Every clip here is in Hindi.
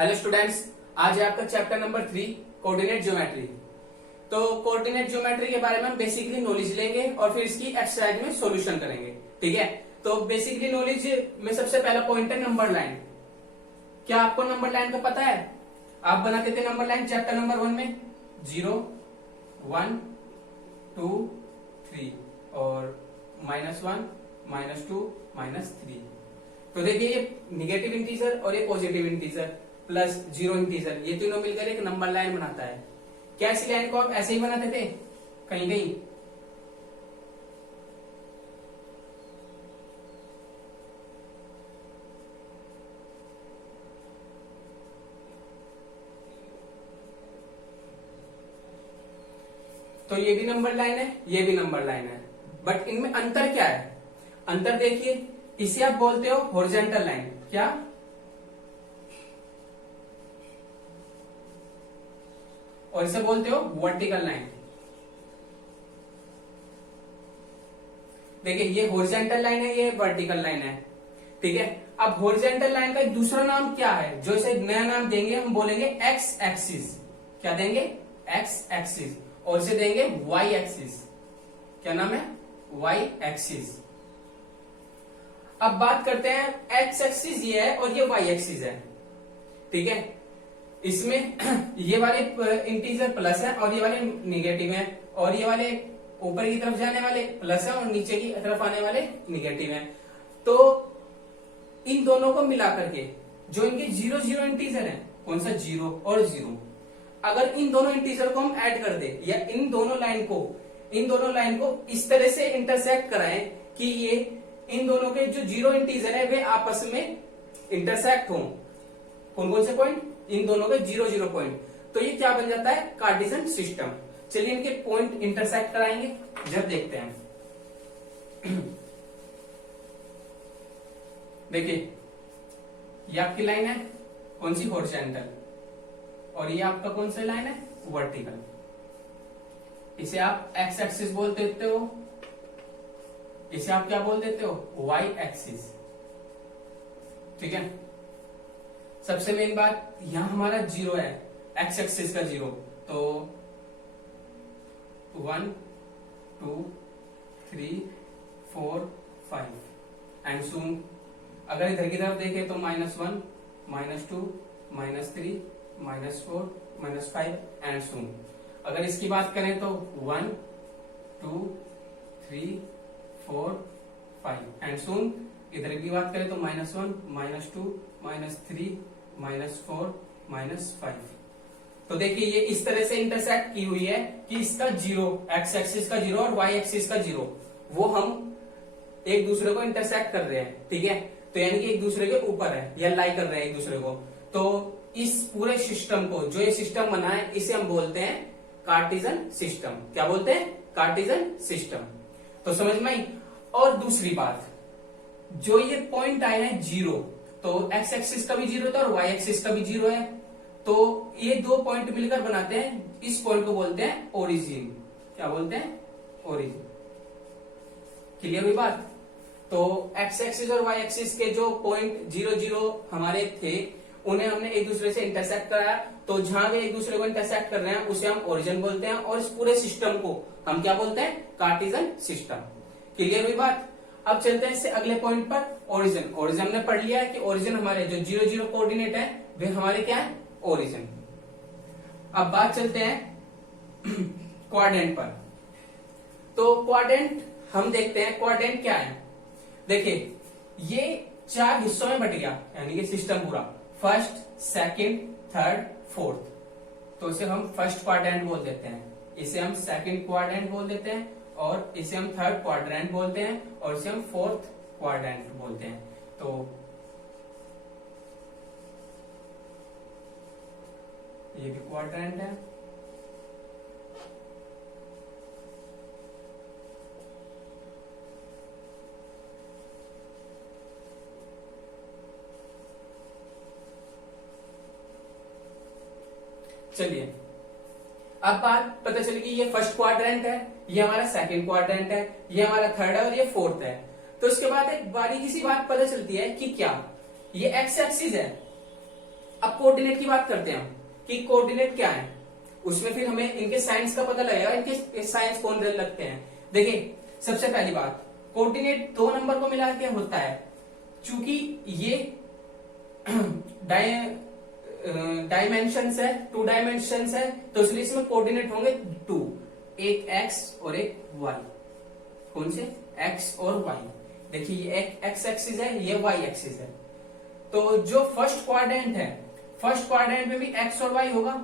हेलो स्टूडेंट्स, आज है आपका चैप्टर नंबर 3 कोऑर्डिनेट ज्योमेट्री। तो कोऑर्डिनेट ज्योमेट्री के बारे में हम बेसिकली नॉलेज लेंगे और फिर इसकी एक्सरसाइज में सॉल्यूशन करेंगे। ठीक है, तो बेसिकली नॉलेज में सबसे पहला पॉइंट है नंबर लाइन। क्या आपको नंबर लाइन का पता है? आप बनाते थे नंबर लाइन चैप्टर नंबर 1 में 0, 1, 2, 3 और -1, -2, -3। तो देखिए ये निगेटिव इंटीजर और ये positive integer plus zero integer, ये तीनों मिलकर एक नंबर लाइन बनाता है। क्या इसी लाइन को आप ऐसे ही बनाते थे कहीं कहीं? तो ये भी नंबर लाइन है, ये भी नंबर लाइन है, बट इनमें अंतर क्या है? अंतर देखिए, इसे आप बोलते हो हॉरिजॉन्टल लाइन। क्या? और इसे बोलते हो वर्टिकल लाइन। देखिए ये हॉरिजॉन्टल लाइन है, ये वर्टिकल लाइन है। ठीक है, अब हॉरिजॉन्टल लाइन का एक दूसरा नाम क्या है जो इसे नया नाम देंगे, हम बोलेंगे एक्स एक्सिस। क्या देंगे? X axis. और इसे देंगे वाई एक्सिस। क्या नाम है? Y axis. अब बात करते हैं, एक्स एक्सिस ये है और ये वाई एक्सिस है। ठीक है, इसमें ये वाले इंटीजर प्लस है और ये वाले निगेटिव है, और ये वाले ऊपर की तरफ जाने वाले प्लस है और नीचे की तरफ आने वाले निगेटिव है। तो इन दोनों को मिला करके जो इनके 0, 0 इंटीजर है, कौन सा? 0 और 0, अगर इन दोनों इंटीजर को हम ऐड कर दे या इन दोनों लाइन को इस तरह से इंटरसेक्ट कराएं कि ये इन दोनों के जो 0 इंटीजर है वे आपस में इंटरसेक्ट हों। कौन कौन से पॉइंट? इन दोनों के 0, 0 पॉइंट। तो ये क्या बन जाता है? Cartesian system. चलिए इनके पॉइंट इंटरसेक्ट कराएंगे, जब देखते हैं। देखिए ये आपकी लाइन है, कौन सी? हॉरिजॉन्टल। और ये आपका कौन सा लाइन है? वर्टिकल। इसे आप एक्स एक्सिस बोल देते हो, इसे आप क्या बोल देते हो? Y axis. ठीक है, सबसे मेन बात, यहां हमारा 0 है, एक्स एक्सिस का 0। तो 1, 2, 3, 4, 5 एंड सून। अगर इधर की तरफ देखें तो -1, -2, -3, -4, -5 एंड सून। अगर इसकी बात करें तो 1, 2, 3, 4, 5 एंड सून। इधर की बात करें तो -1, -2, -3, -4, -5। तो देखिए ये इस तरह से इंटरसेक्ट की हुई है कि इसका 0, एक्स एक्सिस का 0 और वाई एक्सिस का 0, वो हम एक दूसरे को इंटरसेक्ट कर रहे हैं। ठीक है, तो यानी कि एक दूसरे के ऊपर है या लाई कर रहे हैं एक दूसरे को। तो इस पूरे सिस्टम को, जो ये सिस्टम बना है, इसे हम बोलते हैं कार्टेशियन सिस्टम। क्या बोलते हैं? Cartesian system. तो समझ में आई? और दूसरी बात, जो ये पॉइंट आए हैं 0, तो एक्स एक्सिस का भी 0 था और वाई एक्सिस का भी 0 है। तो ये दो पॉइंट मिलकर बनाते हैं, इस पॉइंट को बोलते हैं ओरिजिन। क्या बोलते हैं? ओरिजिन। क्लियर हुई बात? तो एक्स एक्सिस और वाई एक्सिस के जो पॉइंट 0, 0 हमारे थे, उन्हें हमने एक दूसरे से इंटरसेक्ट कराया। तो जहां वे एक दूसरे को इंटरसेक्ट कर रहे हैं उसे हम ओरिजिन बोलते हैं, और इस पूरे सिस्टम को हम क्या बोलते हैं? Cartesian system. क्लियर हुई बात? अब चलते हैं इससे अगले पॉइंट पर, ओरिजिन। ओरिजिन हमने पढ़ लिया है कि ओरिजिन हमारे जो 0, 0 कोऑर्डिनेट है वे हमारे क्या है? ओरिजिन। अब बात चलते हैं क्वाड्रेंट पर। तो क्वाड्रेंट हम देखते हैं, क्वाड्रेंट क्या है? देखिए ये 4 हिस्सों में बट गया, यानी कि सिस्टम पूरा, फर्स्ट, सेकंड, थर्ड, फोर्थ। तो इसे हम फर्स्ट क्वाड्रेंट बोल देते हैं, इसे हम सेकंड क्वाड्रेंट बोल देते हैं, और इसे हम थर्ड क्वाड्रेंट बोलते हैं, और इसे हम फोर्थ क्वाड्रेंट बोलते हैं। तो ये भी क्वाड्रेंट है, चलिए अब बात पता चली कि ये फर्स्ट क्वाड्रेंट है, ये हमारा सेकंड क्वाड्रेंट है, ये हमारा थर्ड है और ये फोर्थ है। तो इसके बाद एक बारीकी सी बात पता चलती है कि क्या ये एक्स एक्सिस है, अब कोऑर्डिनेट की बात करते हैं हम कि कोऑर्डिनेट क्या है, उसमें फिर हमें इनके साइंस का पता लगेगा, इनके साइंस कौन लगते हैं। देखिए सबसे पहली बात, कोऑर्डिनेट दो नंबर को मिला के होता है, चूंकि ये डायमेंशन है, 2 डायमेंशन है, तो इसलिए इसमें कोऑर्डिनेट होंगे 2, एक x और एक y। कौन से? x और y। देखिए ये एक x एक्सिस है, ये y एक्सिस है। तो जो फर्स्ट क्वाड्रेंट है, फर्स्ट क्वाड्रेंट में भी x और y होगा,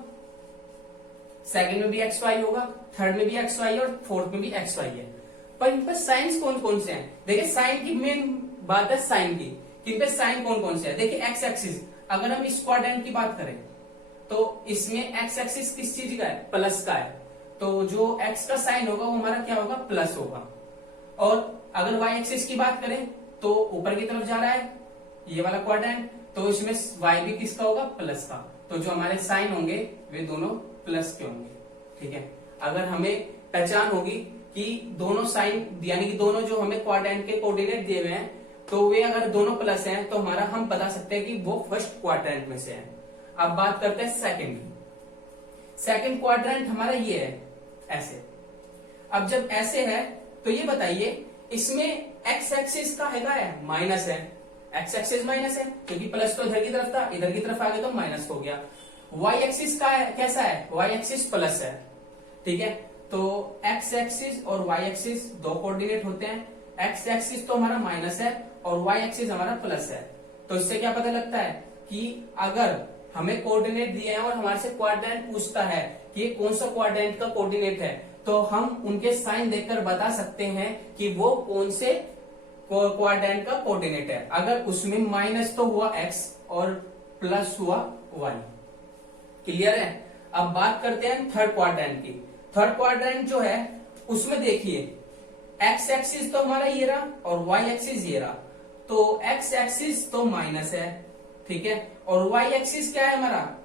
सेकंड में भी x y होगा, थर्ड में भी x y और फोर्थ में भी x y है। पर इन पर साइंस कौन कौन से हैं? देखिए साइन की मेन बात है साइन की, इन पे साइन कौन कौन से है। देखिए x एक्सिस, अगर हम इस क्वाड्रेंट की बात करें तो इसमें x एक्सिस किस चीज का है? प्लस का है। तो जो x का साइन होगा वो हमारा क्या होगा? प्लस होगा। और अगर y एक्सिस की बात करें तो ऊपर की तरफ जा रहा है ये वाला क्वाड्रेंट, तो इसमें y भी किसका होगा? प्लस का। तो जो हमारे साइन होंगे वे दोनों प्लस के होंगे। ठीक है, अगर हमें पहचान होगी कि दोनों साइन यानी कि दोनों जो हमें क्वाड्रेंट के कोऑर्डिनेट दिए हुए हैं तो वे अगर दोनों प्लस हैं तो हमारा हम बता सकते हैं कि वो फर्स्ट क्वाड्रेंट में से है। अब बात करते हैं सेकंड की। सेकंड क्वाड्रेंट हमारा ये है ऐसे। अब जब ऐसे है तो ये बताइए इसमें एक्स एक्सिस का है माइनस है, एक्स एक्सिस माइनस है क्योंकि प्लस तो इधर की तरफ था, इधर की तरफ आ गया तो माइनस हो गया। वाई एक्सिस का है कैसा है? वाई एक्सिस प्लस है। ठीक है, तो एक्स एक्सिस और वाई एक्सिस दो कोऑर्डिनेट होते हैं। एक्स एक्सिस तो हमारा माइनस है और वाई एक्सिस हमारा प्लस है। तो इससे क्या पता लगता है कि अगर हमें कोऑर्डिनेट दिए हैं और हमारे से क्वाड्रेंट पूछता है कि ये कौन सा क्वाड्रेंट का कोऑर्डिनेट है, तो हम उनके साइन देखकर बता सकते हैं कि वो कौन से क्वाड्रेंट का कोऑर्डिनेट है। अगर उसमें माइनस तो हुआ x और प्लस हुआ y। क्लियर है? अब बात करते हैं थर्ड क्वाड्रेंट की। थर्ड क्वाड्रेंट जो है उसमें देखिए x एक्सिस तो हमारा ये रहा और y एक्सिस ये रहा, तो x एक्सिस तो माइनस है। ठीक है, और y एक्सिस क्या है हमारा?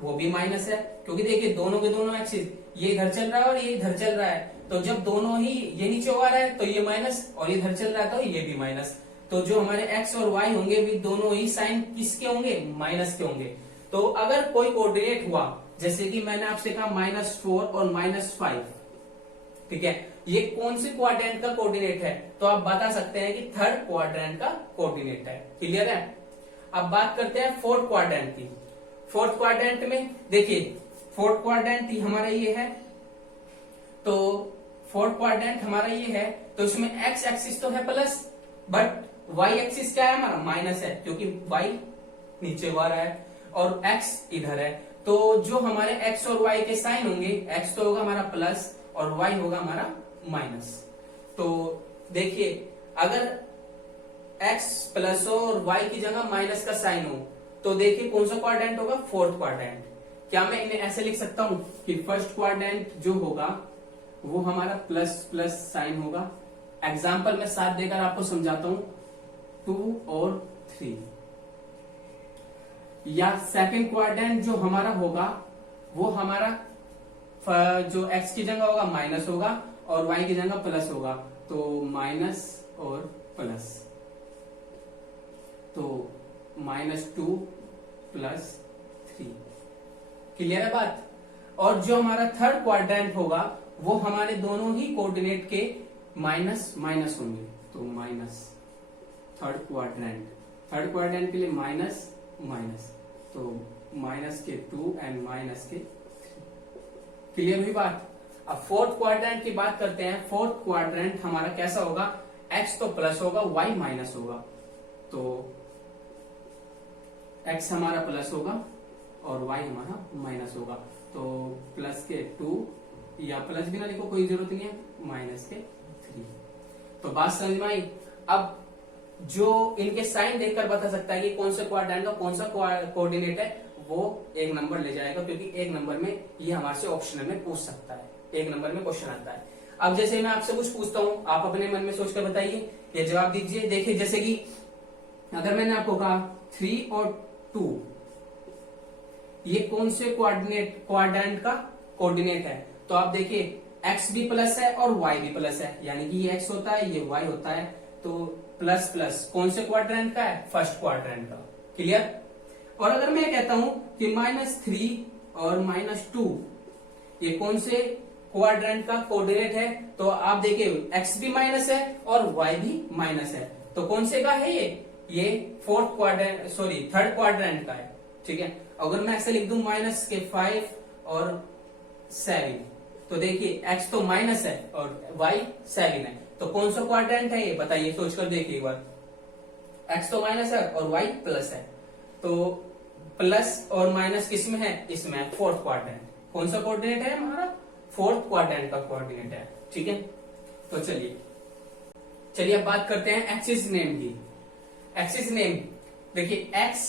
वो भी माइनस है क्योंकि देखिए दोनों के दोनों एक्सिस, ये इधर चल रहा है और ये इधर चल रहा है। तो जब दोनों ही ये नीचे आ रहा है तो ये माइनस और इधर चल रहा है तो ये भी माइनस। तो जो हमारे x और y होंगे भी दोनों ही साइन किसके होंगे? माइनस के होंगे। तो अगर कोई कोऑर्डिनेट हुआ जैसे कि मैंने आपसे कहा -4 और -5, ठीक है, ये कौन से क्वाड्रेंट का कोऑर्डिनेट है? तो आप बता सकते हैं कि थर्ड क्वाड्रेंट का कोऑर्डिनेट है। क्लियर है? अब बात करते हैं फोर्थ क्वाड्रेंट की। फोर्थ क्वाड्रेंट में देखिए फोर्थ क्वाड्रेंट हमारा ये है, तो फोर्थ क्वाड्रेंट हमारा ये है, तो इसमें एक्स एक्सिस तो है प्लस, बट वाई एक्सिस क्या है हमारा? माइनस है क्योंकि वाई नीचे हुआ रहा है और एक्स इधर है। तो जो हमारे एक्स और वाई के साइन होंगे, एक्स तो होगा हमारा प्लस और वाई होगा हमारा माइनस। तो देखिए अगर x प्लस हो और y की जगह माइनस का साइन हो तो देखिए कौन सा क्वाड्रेंट होगा? Fourth quadrant. क्या मैं इन्हें ऐसे लिख सकता हूं कि फर्स्ट क्वाड्रेंट जो होगा वो हमारा प्लस प्लस साइन होगा। एग्जाम्पल में साथ देकर आपको समझाता हूं, 2 और 3। या सेकंड क्वाड्रेंट जो हमारा होगा वो हमारा जो x की जगह होगा माइनस होगा और y की जगह प्लस होगा, तो माइनस और प्लस, तो -2 + 3। क्लियर है बात? और जो हमारा थर्ड क्वाड्रेंट होगा वो हमारे दोनों ही कोऑर्डिनेट के माइनस माइनस होंगे, तो माइनस थर्ड क्वाड्रेंट के लिए माइनस माइनस, तो माइनस के 2 एंड माइनस के 3। क्लियर हुई बात? अब फोर्थ क्वाड्रेंट की बात करते हैं। फोर्थ क्वाड्रेंट हमारा कैसा होगा? x तो प्लस होगा, y माइनस होगा, तो x हमारा प्लस होगा और y हमारा माइनस होगा। तो प्लस के 2 या प्लस भी ना लिखो, कोई जरूरत नहीं है, माइनस के 3। तो बात समझ में आई? अब जो इनके साइन देखकर बता सकता है कि कौन सा क्वाड्रेंट का कौन सा कोऑर्डिनेट है, वो 1 नंबर ले जाएगा, क्योंकि 1 नंबर में ये हमारे से ऑप्शनल में पूछ सकता है। 1 नंबर में क्वेश्चन आता है। अब जैसे मैं आपसे कुछ पूछता हूं, आप अपने मन में सोचकर बताइए या जवाब दीजिए। देखिए जैसे कि अगर मैंने आपको कहा 3 और 2, ये कौन से क्वाड्रेंट का कोऑर्डिनेट है? तो आप देखिए x भी प्लस है और y भी प्लस है, यानी कि ये x होता है ये y होता है, तो प्लस प्लस कौन से क्वाड्रेंट का है? फर्स्ट क्वाड्रेंट का। क्लियर? और अगर मैं कहता हूं कि -3 और -2 ये कौन से क्वाड्रेंट का कोऑर्डिनेट है, तो आप देखिए x भी माइनस है और y भी माइनस है, तो कौन से का है ये fourth quadrant, sorry third quadrant का है। ठीक है, अगर मैं ऐसे लिख दूं -5 और 7, तो देखिए x तो माइनस है और y 7 है, तो कौन सा क्वाड्रेंट है ये बताइए, सोचकर देखिए एक बार। x तो माइनस है और y प्लस है, तो प्लस और माइनस किस में है, इसमें फोर्थ क्वाड्रेंट। कौन सा कोऑर्डिनेट है हमारा, फोर्थ क्वाड्रेंट का कोऑर्डिनेट है। ठीक है, तो चलिए अब बात करते हैं एक्सिस नेम की। एक्सिस नेम देखिए x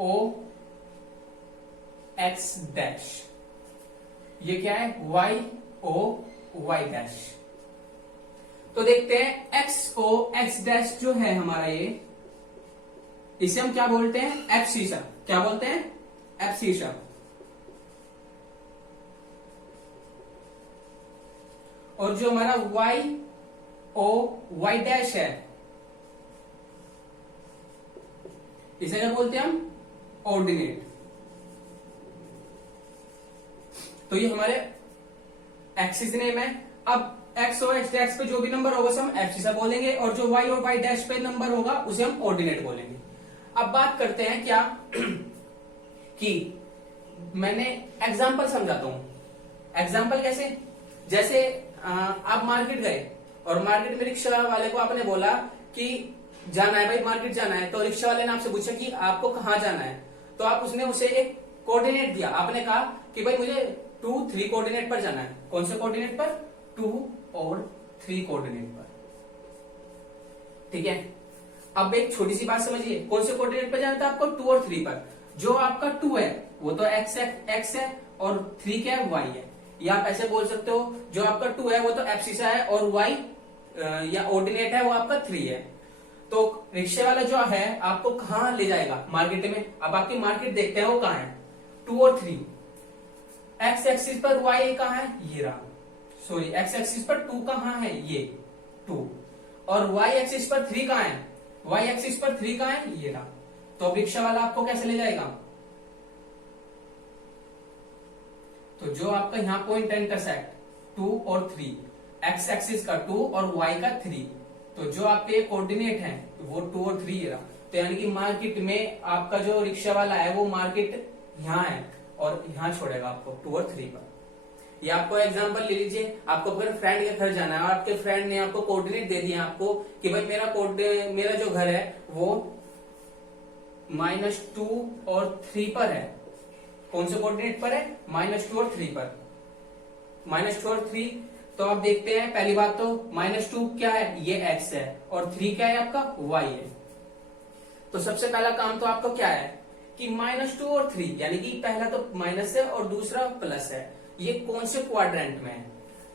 o x डैश, ये क्या है y o y डैश। तो देखते हैं x o x डैश जो है हमारा ये, इसे हम क्या बोलते हैं, एब्सिसा। क्या बोलते हैं, एब्सिसा। और जो हमारा y o y डैश है, इसे क्या बोलते हैं हम, ऑर्डिनेट। तो ये हमारे एक्सिस नेम है। अब x और x डैश पे जो भी नंबर होगा उसे हम एब्सिसा बोलेंगे, और जो y और y डैश पे नंबर होगा उसे हम ऑर्डिनेट बोलेंगे। अब बात करते हैं क्या कि मैंने एग्जाम्पल समझाता हूं। एग्जाम्पल कैसे, जैसे आप मार्केट गए और मार्केट में रिक्शा वाले को आपने बोला कि जाना है भाई, मार्केट जाना है, तो रिक्शा वाले ने आपसे पूछा कि आपको कहाँ जाना है, तो आप उसने उसे एक कोऑर्डिनेट दिया। आपने कहा कि भाई मुझे 2, 3 कोऑर्डिनेट पर जाना है। कौन से कोऑर्डिनेट पर, 2 और 3 कोऑर्डिनेट पर। ठीक है, अब एक छोटी सी बात समझिए, कौन से कोऑर्डिनेट पर जाना था आपको, 2 और 3 पर। जो आपका 2 है वो तो x है और 3 क्या है, y है। या आप ऐसे बोल सकते हो, जो आपका 2 है वो तो एब्सिसा है और y या ऑर्डिनेट है वो आपका 3 है। तो रिक्शे वाला जो है आपको कहाँ ले जाएगा, मार्केट में। अब आपकी मार्केट देखते हैं वो कहाँ है, 2 और 3। x एक्सिस पर y कहाँ है, ये रहा, सॉरी x एक्सिस पर 2 कहाँ है, ये 2, और y एक्सिस पर 3 कहाँ है, y एक्सिस पर 3 कहाँ है, ये रहा। तो अब रिक्शा वाला आपको कैसे ले जाएगा, तो जो आपका यहाँ पॉइंट इंटरसेक्ट 2 और 3, x एक्सिस का 2 और y का 3, तो जो आपके कोऑर्डिनेट हैं वो 2 और 3 ये रहा। तो यानी कि मार्केट में आपका जो रिक्शा वाला है वो मार्केट यहाँ है और यहाँ छोड़ेगा आपको 2 और 3 पर। ये आपको एग्जांपल ले लीजिए, आपको अपने फ्रेंड के घर जाना है और आपके फ्रेंड ने आपको कोऑर्डिनेट दे दिया आपको कि भाई मेरा जो घर है वो -2 और 3 पर है। कौन से कोऑर्डिनेट पर है, -2 और 3 पर। -2 और 3, तो आप देखते हैं पहली बात तो -2 क्या है, ये x है, और 3 क्या है आपका, y है। तो सबसे पहला काम तो आपको क्या है कि -2 और 3, यानी कि पहला तो माइनस है और दूसरा प्लस है, ये कौन से क्वाड्रेंट में है।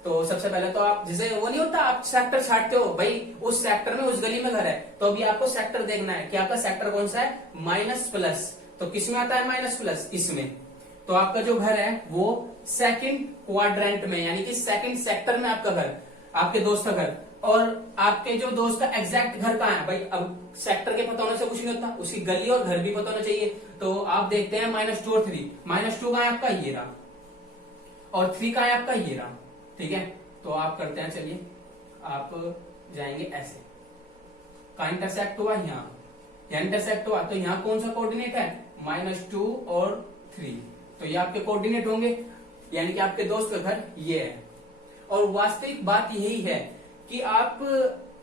तो सबसे पहले तो आप, जैसे वो नहीं होता आप सेक्टर छाटते हो, भाई उस सेक्टर में उस गली में घर है, तो अभी आपको सेक्टर देखना है कि आपका सेक्टर कौन सा है, -+। तो किसमें आता है -+, इसमें। तो आपका जो घर है वो सेकंड क्वाड्रेंट में, यानी कि सेकंड सेक्टर में आपका घर, आपके दोस्त का घर। और आपके जो दोस्त का एग्जैक्ट घर कहाँ है, भाई अब सेक्टर के पता होने से कुछ नहीं होता, उसकी गली और घर भी पता होना चाहिए। तो आप देखते हैं -2 और 3, -2 कहाँ है आपका, ये रहा, और 3 कहाँ है आपका, ये रहा। ठीक है, तो आप करते हैं, चलिए आप जाएंगे ऐसे, कहाँ इंटरसेक्ट हुआ, यहाँ इंटरसेक्ट हुआ, तो यहाँ कौन सा कोऑर्डिनेट है, -2 और 3, तो ये आपके कोऑर्डिनेट होंगे, यानी कि आपके दोस्त का घर ये है। और वास्तविक बात यही है कि आप,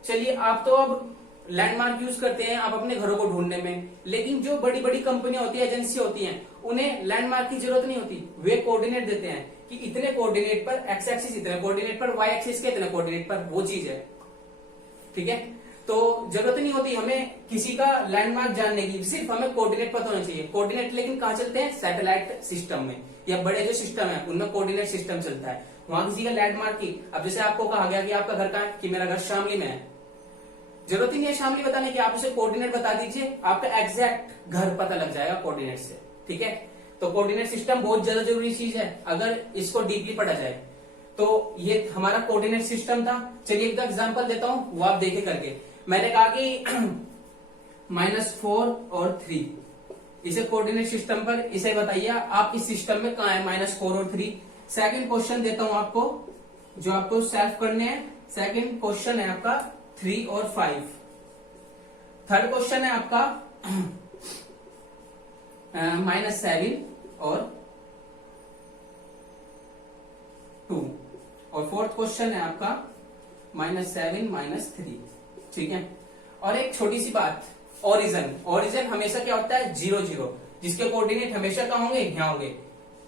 चलिए आप तो अब लैंडमार्क यूज करते हैं आप अपने घरों को ढूंढने में, लेकिन जो बड़ी बड़ी कंपनियां होती है, एजेंसी होती हैं, उन्हें लैंडमार्क की जरूरत नहीं होती, वे कोऑर्डिनेट देते हैं कि इतने कोऑर्डिनेट पर x एक्सिस, इतने कोऑर्डिनेट पर y एक्सिस के इतने कोऑर्डिनेट पर, वो चीज है। ठीक है, तो जरूरत नहीं होती हमें किसी का लैंडमार्क जानने की, सिर्फ हमें कोऑर्डिनेट पता होना चाहिए। कोऑर्डिनेट लेकिन कहाँ चलते हैं, सैटेलाइट सिस्टम में, या बड़े जो सिस्टम है उनमें कोऑर्डिनेट सिस्टम चलता है, वहां किसी का लैंडमार्क की। अब जैसे आपको कहा गया कि आपका घर कहाँ है, कि मेरा घर शामली में है, जरूरत ही नहीं है शामली बताने की, आप उसे कोऑर्डिनेट बता दीजिए, आपका एग्जैक्ट घर पता लग जाएगा कोऑर्डिनेट से। ठीक है, तो कोऑर्डिनेट सिस्टम बहुत ज्यादा जरूरी चीज है, अगर इसको डीपली पढ़ा जाए तो। ये हमारा कोऑर्डिनेट सिस्टम था। चलिए एक एग्जांपल देता हूं, वो आप देखे करके। मैंने कहा कि -4 और 3, इसे कोऑर्डिनेट सिस्टम पर इसे बताइए आप इस सिस्टम में कहाँ है, -4 और 3। सेकंड क्वेश्चन देता हूं आपको, जो आपको सॉल्व करने हैं। सेकंड क्वेश्चन है आपका 3 और 5। थर्ड क्वेश्चन है आपका -7 और 2, और फोर्थ क्वेश्चन है आपका -7 -3। ठीक है। और एक छोटी सी बात, ओरिजिन। ओरिजिन हमेशा क्या होता है, 0 0, जिसके कोऑर्डिनेट हमेशा कहाँ होंगे, यहाँ होंगे।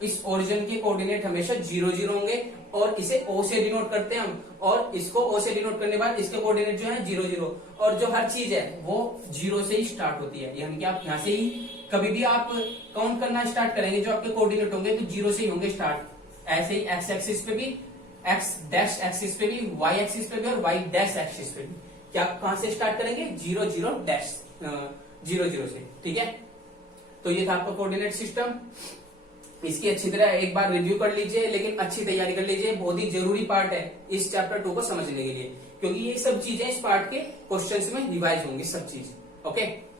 इस ओरिजिन के कोऑर्डिनेट हमेशा 0 0 होंगे, और इसे O से डिनोट करते हैं हम, और इसको O से डिनोट करने के बाद इसके कोऑर्डिनेट जो है 0 0, और जो हर चीज है वो 0 से ही स्टार्ट होती है। यानी कि आप यहाँ से ही कभी भी आप काउंट करना स्टार्ट करेंगे, जो आपके कोऑर्डिनेट होंगे तो 0 से ही होंगे स्टार्ट। ऐसे ही एक्स एक्सिस पे भी, एक्स डैश एक्सिस पे भी, वाई एक्सिस पे भी, और वाई डैश एक्सिस पे भी क्या कहां से स्टार्ट करेंगे, 0 0 डैश 0 0 से। ठीक है। तो ये था आपका कोऑर्डिनेट सिस्टम। इसकी अच्छी तरह एक बार रिव्यू कर लीजिए, लेकिन अच्छी तैयारी कर लीजिए। बहुत ही जरूरी पार्ट है इस चैप्टर 2 को समझने के लिए, क्योंकि ये सब चीजें इस पार्ट के क्वेश्चंस में रिवाइज होंगी सब चीज। ओके।